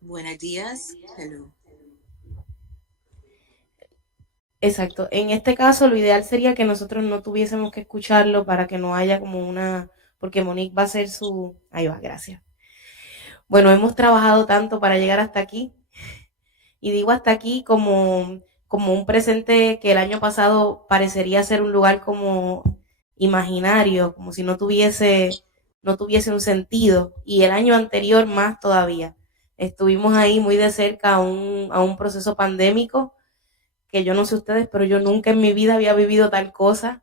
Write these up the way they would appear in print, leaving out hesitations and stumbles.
Buenos días. Hello. Exacto. En este caso, lo ideal sería que nosotros no tuviésemos que escucharlo para que no haya como una, porque Monique va a hacer su, ahí va, gracias. Bueno, hemos trabajado tanto para llegar hasta aquí, y digo hasta aquí como un presente que el año pasado parecería ser un lugar como imaginario, como si no tuviese un sentido, y el año anterior más todavía. Estuvimos ahí muy de cerca a un proceso pandémico que yo no sé ustedes, pero yo nunca en mi vida había vivido tal cosa,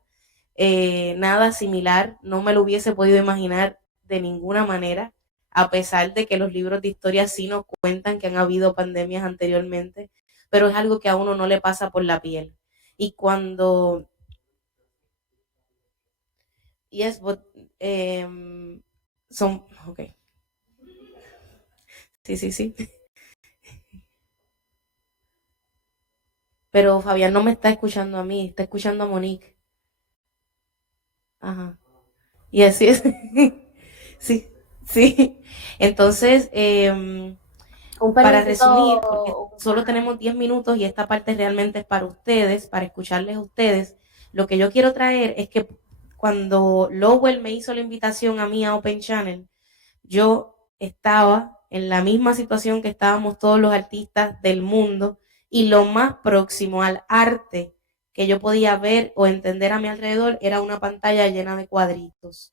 nada similar, no me lo hubiese podido imaginar de ninguna manera, a pesar de que los libros de historia sí nos cuentan que han habido pandemias anteriormente, pero es algo que a uno no le pasa por la piel. Y cuando, yes, but, son, ok, sí, sí, sí, pero Fabián no me está escuchando a mí, está escuchando a Monique. Ajá. Y así es. Sí, sí. Entonces, Un para permisito. resumir, porque solo tenemos 10 minutos y esta parte realmente es para ustedes, para escucharles a ustedes, lo que yo quiero traer es que cuando Lowell me hizo la invitación a mí a Open Channel, yo estaba en la misma situación que estábamos todos los artistas del mundo, y lo más próximo al arte que yo podía ver o entender a mi alrededor era una pantalla llena de cuadritos.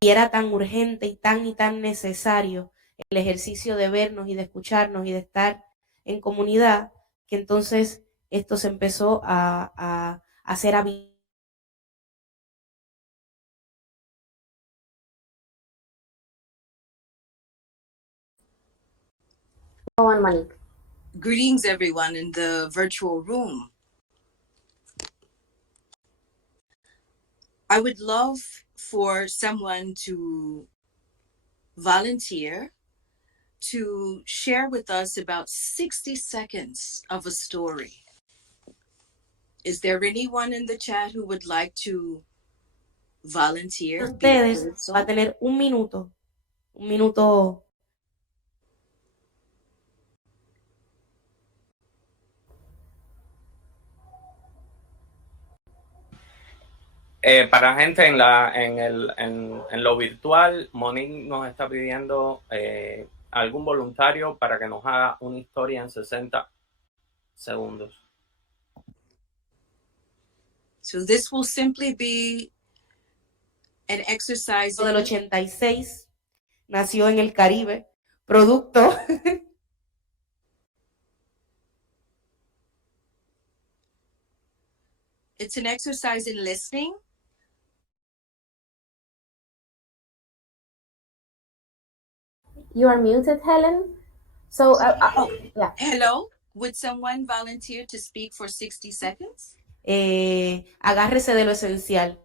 Y era tan urgente y tan necesario el ejercicio de vernos y de escucharnos y de estar en comunidad, que entonces esto se empezó a hacer habitual. Go on, Monique. Greetings, everyone in the virtual room. I would love for someone to volunteer to share with us about 60 seconds of a story. Is there anyone in the chat who would like to De volunteer? Be ustedes va a so. tener un minuto. Para gente en lo virtual, Monique nos está pidiendo algún voluntario para que nos haga una historia en 60 segundos. So this will simply be an exercise Del 86, nació en el Caribe, producto. It's an exercise in listening. You are muted, Helen. So, yeah. Hello. Would someone volunteer to speak for 60 seconds? Agárrese de lo esencial.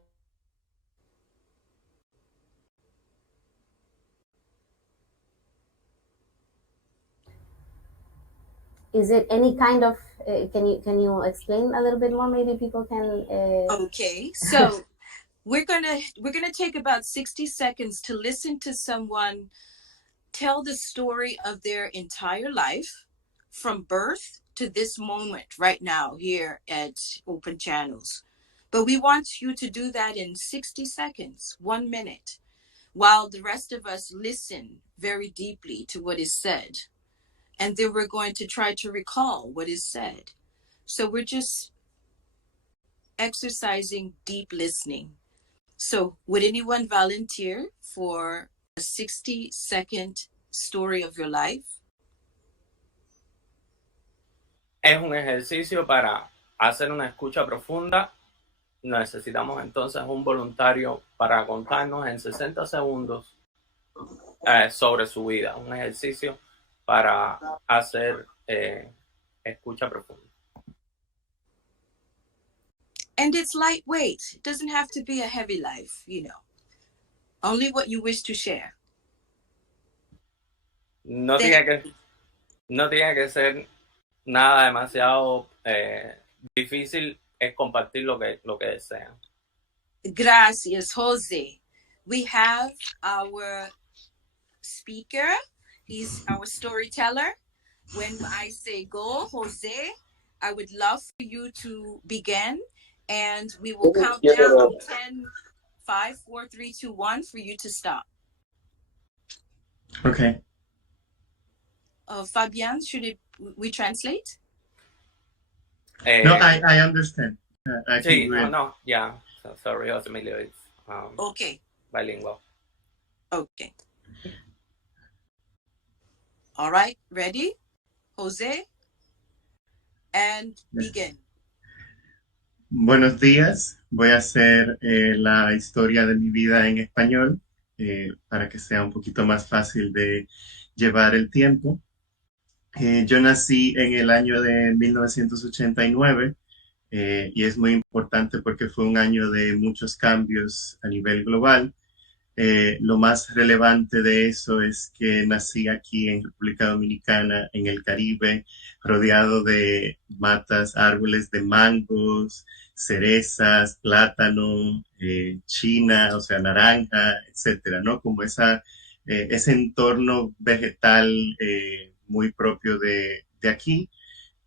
Is it any kind of? Can you explain a little bit more? Maybe people can. Okay, so we're gonna take about 60 seconds to listen to someone tell the story of their entire life from birth to this moment right now here at Open Channels. But we want you to do that in 60 seconds, 1 minute, while the rest of us listen very deeply to what is said. And then we're going to try to recall what is said. So we're just exercising deep listening. So, would anyone volunteer for a 60-second story of your life? Es un ejercicio para hacer una escucha profunda. Necesitamos entonces un voluntario para contarnos en 60 segundos sobre su vida. Un ejercicio para hacer escucha profunda. And it's lightweight. It doesn't have to be a heavy life, Only what you wish to share. No tiene que ser nada demasiado difícil, es compartir lo que desean. Gracias, Jose. We have our speaker, He's our storyteller. When I say go, Jose, I would love for you to begin, and we will count down 10, 5, 4, 3, 2, 1 for you to stop. Okay. Fabian, we translate? No, I understand. I can Sí, do it. no, yeah. So, sorry, Jose Emilio is Okay. bilingual. Okay. All right, ready? Jose, and begin. Buenos días. Voy a hacer la historia de mi vida en español para que sea un poquito más fácil de llevar el tiempo. Yo nací en el año de 1989 y es muy importante porque fue un año de muchos cambios a nivel global. Lo más relevante de eso es que nací aquí en República Dominicana, en el Caribe, rodeado de matas, árboles de mangos, cerezas, plátano, china, o sea, naranja, etcétera, ¿no? Como ese entorno vegetal muy propio de aquí.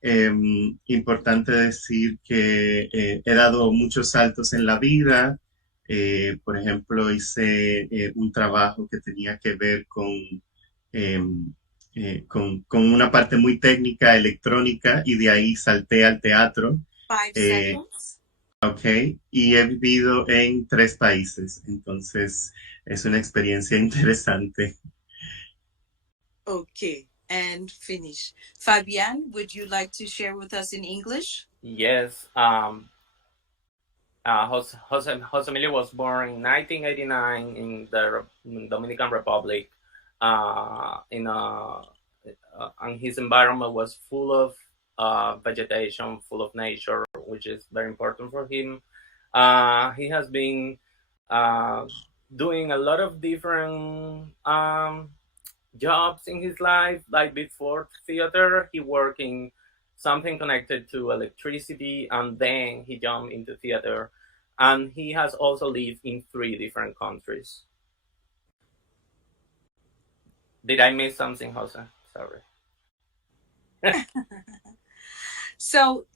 Importante decir que he dado muchos saltos en la vida. Por ejemplo, hice un trabajo que tenía que ver con una parte muy técnica, electrónica, y de ahí salté al teatro. 5 seconds. Ok, y he vivido en 3 países, entonces es una experiencia interesante. Okay, and finish. Fabian, would you like to share with us in English? Yes. Jose Emilio was born in 1989 in the Dominican Republic. And his environment was full of vegetation, full of nature, which is very important for him. He has been doing a lot of different jobs in his life. Like before theater, he worked in something connected to electricity, and then he jumped into theater. And he has also lived in 3 different countries. Did I miss something, Jose? Sorry. So,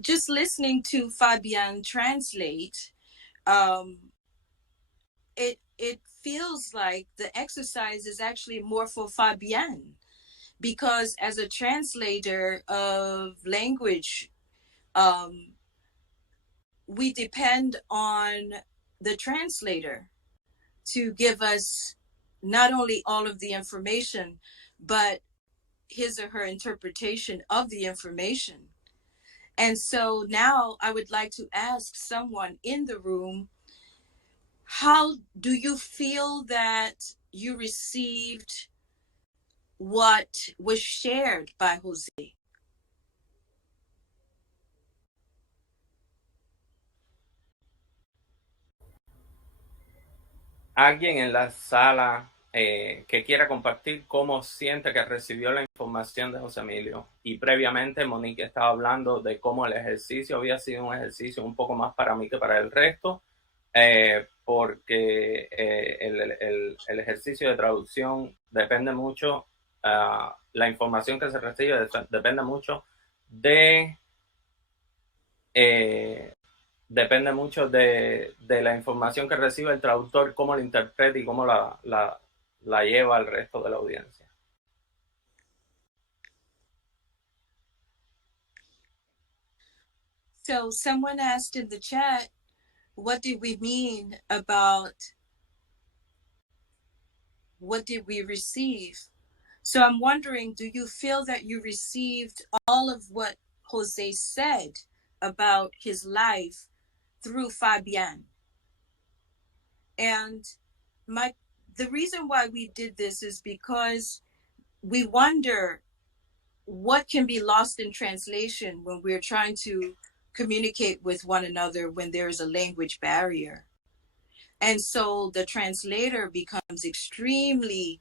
just listening to Fabian translate, it feels like the exercise is actually more for Fabian, because as a translator of language, we depend on the translator to give us not only all of the information, but his or her interpretation of the information. And so now I would like to ask someone in the room, how do you feel that you received what was shared by Jose? Alguien en la sala que quiera compartir cómo siente que recibió la información de Jose Emilio. Y previamente Monique estaba hablando de cómo el ejercicio había sido un ejercicio un poco más para mí que para el resto, porque el ejercicio de traducción depende mucho, la información que se recibe depende mucho de la información que recibe el traductor, cómo la interpreta y cómo la lleva al resto de la audiencia. So someone asked in the chat, what did we mean about what did we receive? So I'm wondering, do you feel that you received all of what Jose said about his life through Fabian? And the reason why we did this is because we wonder what can be lost in translation when we're trying to communicate with one another when there is a language barrier. And so the translator becomes extremely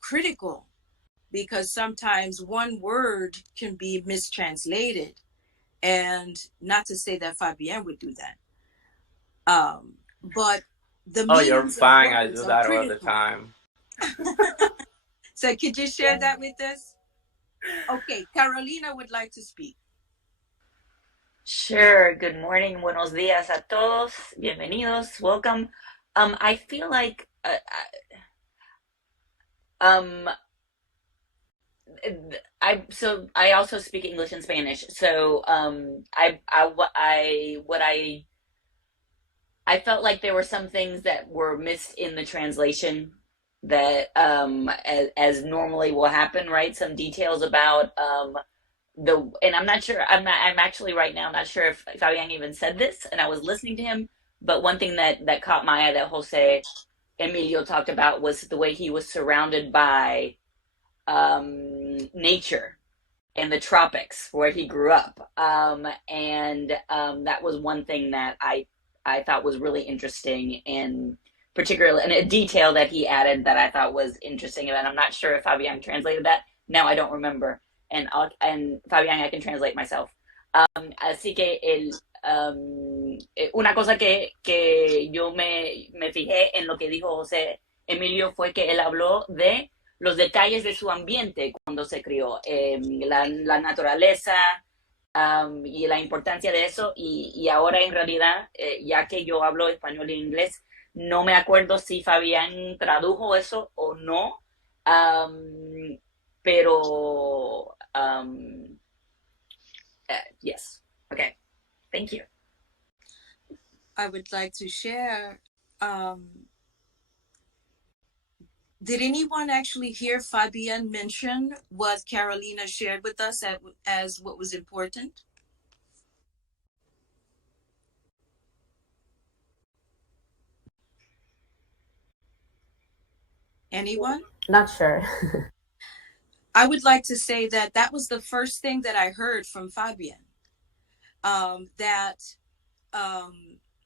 critical, because sometimes one word can be mistranslated. And not to say that Fabienne would do that. But the Oh, you're meanings of fine. I words do are that all the critical. time. So could you share that with us? Okay, Carolina would like to speak. Sure. Good morning. Buenos días a todos. Bienvenidos. Welcome. I feel like I also speak English and Spanish. So I felt like there were some things that were missed in the translation that as normally will happen, right? Some details about and I'm not sure. I'm actually right now not sure if Fabian even said this, and I was listening to him. But one thing that caught my eye that Jose Emilio talked about was the way he was surrounded by nature in the tropics where he grew up, and that was one thing that I thought was really interesting, and particularly and a detail that he added that I thought was interesting. And I'm not sure if Fabian translated that. Now I don't remember. And Fabián, I can translate myself. Así que una cosa que yo me fijé en lo que dijo José Emilio fue que él habló de los detalles de su ambiente cuando se crió, la naturaleza y la importancia de eso. Y ahora en realidad, ya que yo hablo español e inglés, no me acuerdo si Fabián tradujo eso o no. Pero yes. Okay. Thank you. I would like to share. Did anyone actually hear Fabian mention what Carolina shared with us as what was important? Anyone? Not sure. I would like to say that that was the first thing that I heard from Fabian, that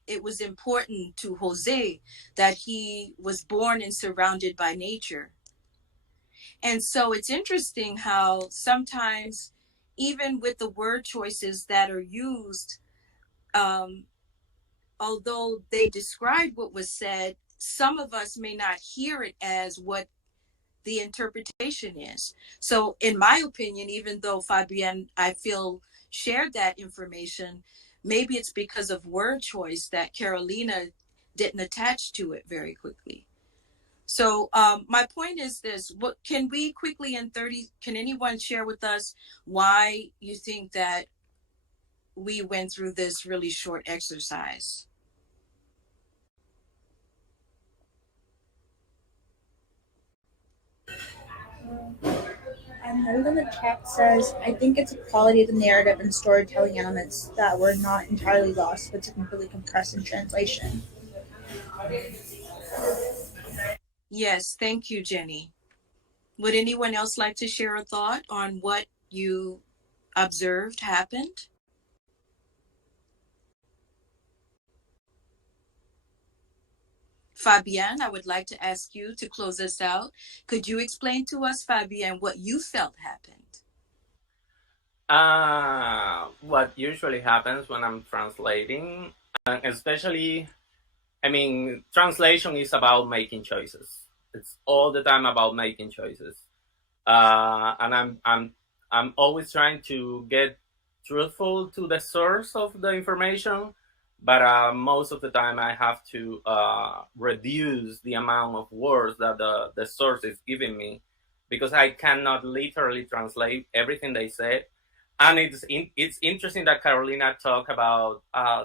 it was important to Jose that he was born and surrounded by nature. And so it's interesting how sometimes, even with the word choices that are used, although they describe what was said, some of us may not hear it as what the interpretation is. So in my opinion, even though Fabian, I feel, shared that information, maybe it's because of word choice that Carolina didn't attach to it very quickly. So my point is this: what can we quickly in 30? Can anyone share with us why you think that we went through this really short exercise? And Heather in the chat says, I think it's a quality of the narrative and storytelling elements that were not entirely lost, but significantly compressed in translation. Yes, thank you, Jenny. Would anyone else like to share a thought on what you observed happened? Fabienne, I would like to ask you to close us out. Could you explain to us, Fabienne, what you felt happened? What usually happens when I'm translating, especially, I mean, translation is about making choices. It's all the time about making choices, and I'm always trying to get truthful to the source of the information, but most of the time I have to reduce the amount of words that the source is giving me, because I cannot literally translate everything they say. And it's interesting that Carolina talked about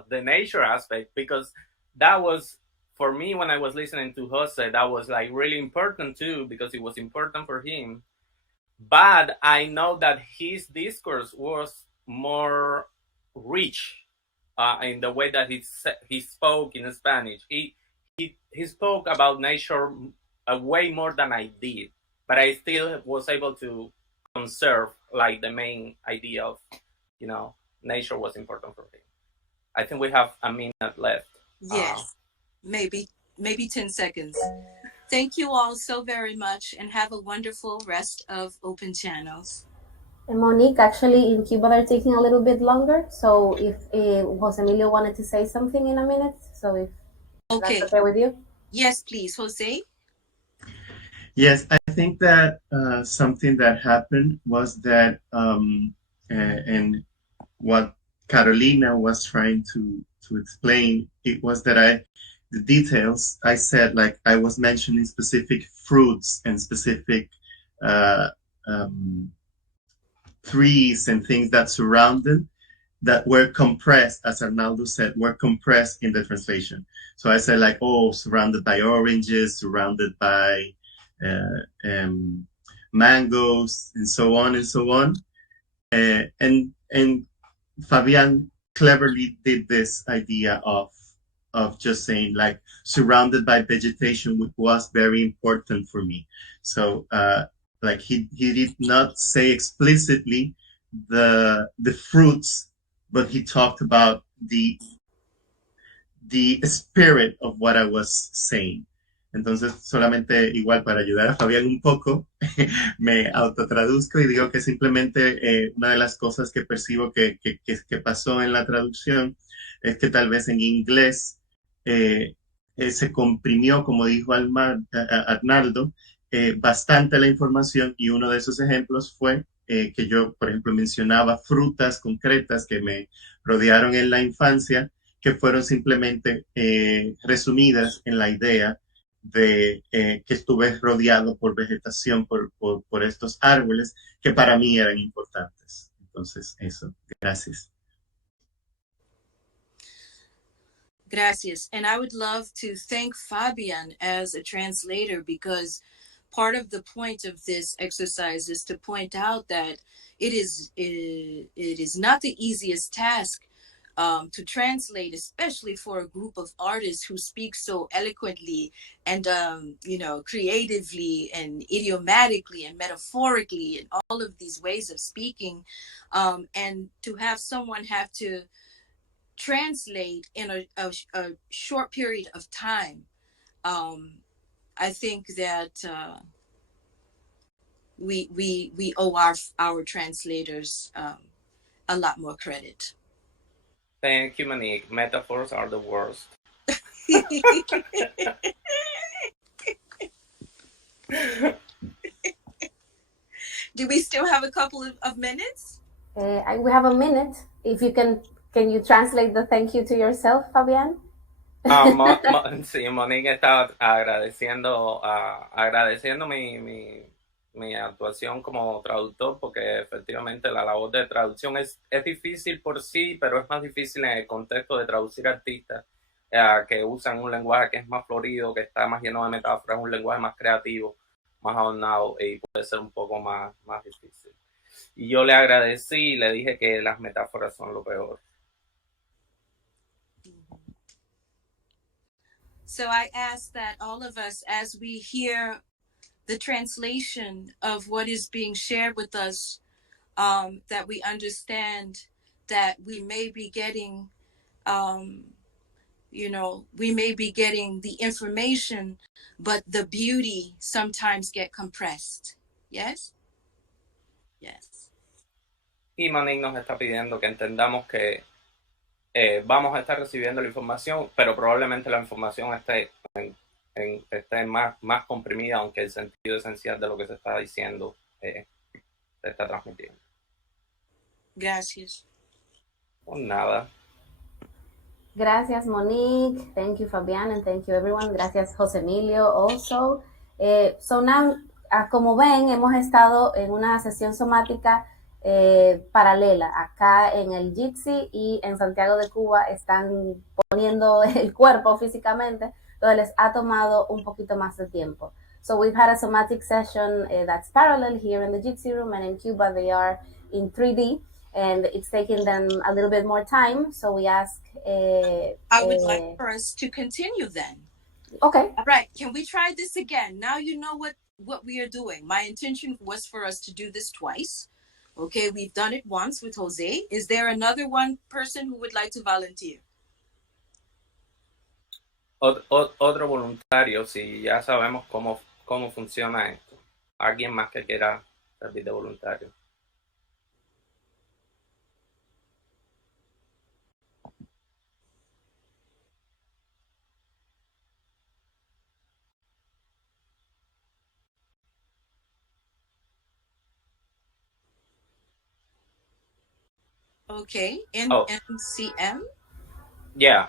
the nature aspect, because that was, for me, when I was listening to Jose, that was like really important too, because it was important for him. But I know that his discourse was more rich in the way that he spoke in Spanish. He spoke about nature way more than I did, but I still was able to conserve like the main idea of, nature was important for him. I think we have a minute left. Yes, maybe 10 seconds. Thank you all so very much, and have a wonderful rest of Open Channels. And Monique, actually, in Cuba, they're taking a little bit longer. So if Jose Emilio wanted to say something in a minute, so if that's okay with you? Yes, please, Jose. Yes, I think think that something that happened was that, and what Carolina was trying to explain, it was that the details I said, like I was mentioning specific fruits and specific uh, um, trees and things that surrounded that were compressed, as Arnaldo said, were compressed in the translation. So I said like, oh, surrounded by oranges, surrounded by mangoes, and so on and so on. And Fabian cleverly did this idea of just saying like surrounded by vegetation, which was very important for me. So like he did not say explicitly the fruits, but he talked about the spirit of what I was saying. Entonces, solamente igual para ayudar a Fabián un poco, me autotraduzco y digo que simplemente una de las cosas que percibo que pasó en la traducción es que tal vez en inglés se comprimió, como dijo Arnaldo, bastante la información, y uno de esos ejemplos fue que yo, por ejemplo, mencionaba frutas concretas que me rodearon en la infancia, que fueron simplemente resumidas en la idea de que estuve rodeado por vegetación, por estos árboles que para mí eran importantes. Entonces, eso. Gracias. Gracias. And I would love to thank Fabian as a translator, because part of the point of this exercise is to point out that it is not the easiest task to translate, especially for a group of artists who speak so eloquently and creatively and idiomatically and metaphorically and all of these ways of speaking, and to have someone have to translate in a short period of time. I think that we owe our translators a lot more credit. Thank you, Monique. Metaphors are the worst. Do we still have a couple of minutes? We have a minute. If you can you translate the thank you to yourself, Fabian? Sí, Monique estaba agradeciendo mi actuación como traductor, porque efectivamente la labor de traducción es difícil por sí, pero es más difícil en el contexto de traducir artistas que usan un lenguaje que es más florido, que está más lleno de metáforas, un lenguaje más creativo, más adornado, y puede ser un poco más difícil. Y yo le agradecí y le dije que las metáforas son lo peor. So I ask that all of us, as we hear the translation of what is being shared with us, that we understand that we may be getting, we may be getting the information, but the beauty sometimes get compressed. Yes? Yes. Y Monique nos está pidiendo que entendamos que vamos a estar recibiendo la información, pero probablemente la información esté más comprimida, aunque el sentido esencial de lo que se está diciendo se está transmitiendo. Gracias. Por nada. Gracias, Monique. Thank you, Fabián, and thank you, everyone. Gracias, José Emilio, also. So now, como ven, hemos estado en una sesión somática paralela. Acá en el Jitsi y en Santiago de Cuba están poniendo el cuerpo físicamente, entonces les ha tomado un poquito más de tiempo. So we've had a somatic session that's parallel here in the Jitsi room, and in Cuba they are in 3D, and it's taking them a little bit more time. So we ask... I would like for us to continue then. Okay. All right. Can we try this again? Now you know what we are doing. My intention was for us to do this twice. Okay, we've done it once with Jose. Is there another one person who would like to volunteer? Otro voluntario, si ya sabemos cómo funciona esto. Alguien más que quiera servir de voluntario. Okay. Oh. NCM? Yeah,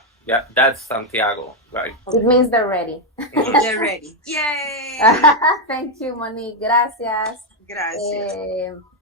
that's Santiago, right? It means they're ready. They're ready. Yay! Thank you, Monique. Gracias. Gracias.